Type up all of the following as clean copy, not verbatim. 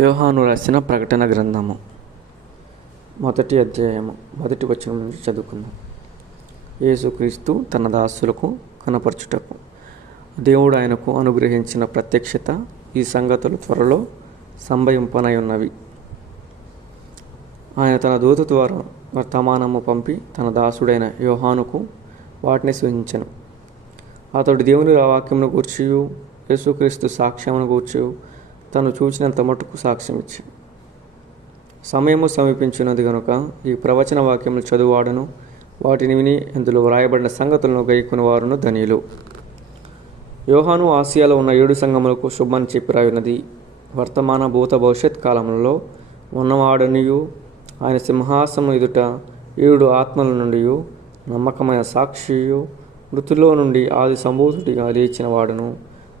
యోహాను రాసిన ప్రకటన గ్రంథము 1వ అధ్యాయము 1వ వచనం నుంచి చదువుకుందాం. యేసుక్రీస్తు తన దాసులకు కనపరచుటకు దేవుడు ఆయనకు అనుగ్రహించిన ప్రత్యక్షత ఈ సంగతులు త్వరలో సంభవింపనై ఉన్నవి. ఆయన తన దూత ద్వారా వర్తమానము పంపి తన దాసుడైన యోహానుకు వాటిని సూచించెను. అతడు దేవుని వాక్యమును గూర్చియు యేసుక్రీస్తు సాక్ష్యమును గూర్చియు తను చూచినంత మటుకు సాక్ష్యం ఇచ్చి, సమయము సమీపించినది గనుక ఈ ప్రవచన వాక్యములు చదువువాడును వాటిని విని ఇందులో వ్రాయబడిన సంగతులను గైకొని వారును ధన్యులు. యోహాను ఆసియాలో ఉన్న 7 సంఘములకు శుభమని చెప్పి రాయున్నది. వర్తమాన భూత భవిష్యత్ కాలములలో ఉన్నవాడనియు ఆయన సింహాసనం ఎదుట 7 ఆత్మల నుండి నమ్మకమైన సాక్షియు మృతుల్లో నుండి ఆది సంభూతుడిగా లేచిన వాడును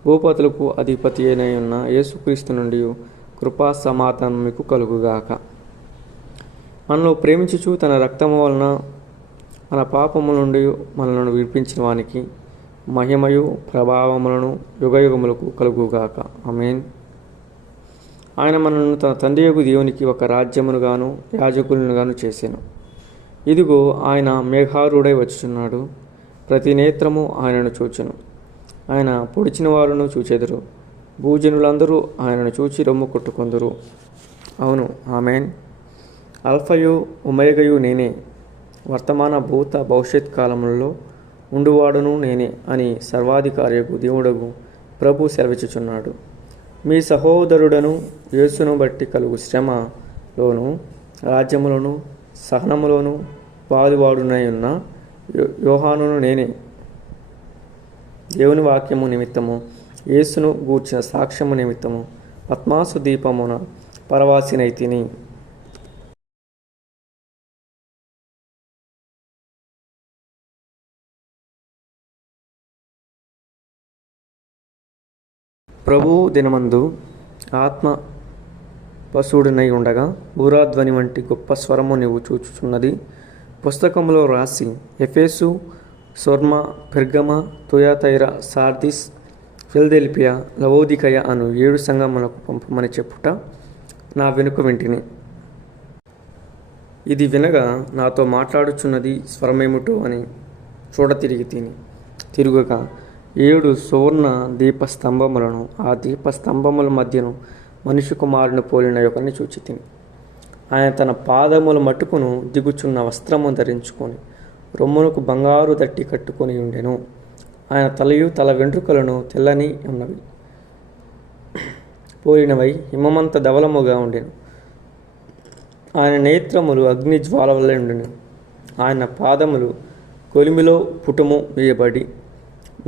భూపతులకు అధిపతి అయిన ఉన్న యేసుక్రీస్తు నుండి కృపా సమాధానం మీకు కలుగుగాక. మనలో ప్రేమించుచు తన రక్తము వలన మన పాపముల నుండి మనలను విడిపించిన వానికి మహిమయు ప్రభావములను యుగయుగములకు కలుగుగాక. ఆమేన్. ఆయన మనలను తన తండ్రియగు దేవునికి ఒక రాజ్యమునుగాను యాజకులనుగాను చేసెను. ఇదిగో ఆయన మేఘారుడై వచ్చుచున్నాడు. ప్రతి నేత్రము ఆయనను చూచును. ఆయన పొడిచిన వారును చూచెదరు. భూజనులందరూ ఆయనను చూచి రొమ్ము కొట్టుకొందురు. అవును, ఆమేన్. అల్ఫయు ఒమేగయు నేనే, వర్తమాన భూత భవిష్యత్ కాలములలో ఉండువాడును నేనే అని సర్వాధికారియకు దేవుడగు ప్రభు సెలవిచ్చుచున్నాడు. మీ సహోదరుడను యేసును బట్టి కలుగు శ్రమలోను రాజ్యములోను సహనములోను పాలువాడునై ఉన్న యోహానును నేనే. దేవుని వాక్యము నిమిత్తము యేసును గూర్చిన సాక్ష్యము నిమిత్తము పద్మాసు దీపమున పరవాసినైతిని. ప్రభువు దినమందు ఆత్మ పశువుడినై ఉండగా బూరాధ్వని వంటి గొప్ప స్వరము నీవు చూచుచున్నది. పుస్తకములో రాసి Ephesus, Smyrna, Pergamum, Thyatira, Sardis, Philadelphia, Laodicea అను 7 సంఘములకు పంపమని చెప్పుట నా వెనుక వింటిని. ఇది వినగా నాతో మాట్లాడుచున్నది స్వరమేమిటో అని తిరుగగా 7 సువర్ణ దీపస్తంభములను, ఆ దీపస్తంభముల మధ్యను మనిషి కుమారుని పోలిన ఒకరిని చూచితిని. ఆయన తన పాదముల మట్టుకును దిగుచున్న వస్త్రము ధరించుకొని రొమ్మునకు బంగారు దట్టి కట్టుకొని ఉండెను. ఆయన తలయు తల వెంట్రుకలను తెల్లని ఉన్నవి, పోలినవై హిమమంత ధవలముగా ఉండెను. ఆయన నేత్రములు అగ్ని జ్వాల వల్ల ఉండెను. ఆయన పాదములు కొలిమిలో పుటము వేయబడి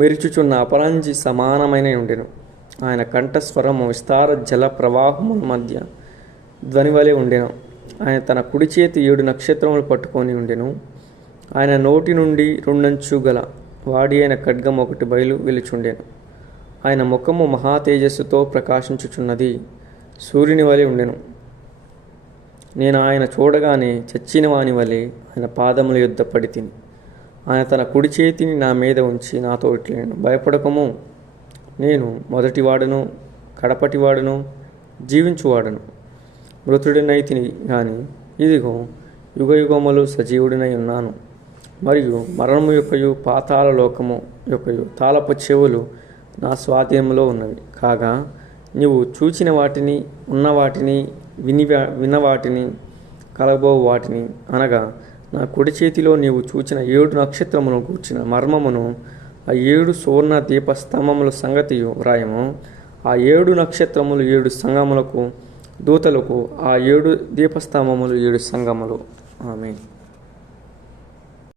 మెరుచుచున్న అపరంజి సమానమైన ఉండెను. ఆయన కంఠస్వరము విస్తార జల ప్రవాహముల మధ్య ధ్వనివలే ఉండెను. ఆయన తన కుడి చేతి 7 నక్షత్రములు పట్టుకొని ఉండెను. ఆయన నోటి నుండి 2 అంచు గల వాడి అయిన ఖడ్గం ఒకటి బయలు వెలుచుండెను. ఆయన ముఖము మహా తేజస్సుతో ప్రకాశించుచున్నది, సూర్యుని వలె ఉండెను. నేను ఆయన చూడగానే చచ్చిన వాని వలె ఆయన పాదముల యొద్ద పడి తిని, ఆయన తన కుడి చేతిని నా మీద ఉంచి నాతో ఇట్లెను, భయపడకము, నేను మొదటివాడును కడపటివాడును జీవించువాడును. మృతుడినైతిని గాని ఇదిగో యుగయుగములు సజీవుడినై ఉన్నాను. మరియు మరణము యొక్కయు పాతాళ లోకము యొక్కయు తాళపు చెవులు నా స్వాధీనంలో ఉన్నవి. కాగా నీవు చూచిన వాటిని, ఉన్న వాటిని, విన్న వాటిని, కలగబో వాటిని అనగా నా కుడి చేతిలో నీవు చూచిన 7 నక్షత్రమును కూర్చిన మర్మమును, ఆ 7 సువర్ణ దీపస్తంభముల సంగతియు వ్రాయము. ఆ 7 నక్షత్రములు 7 సంఘములకు దూతలకు, ఆ 7 దీపస్తంభములు 7 సంఘములు. ఆమేన్.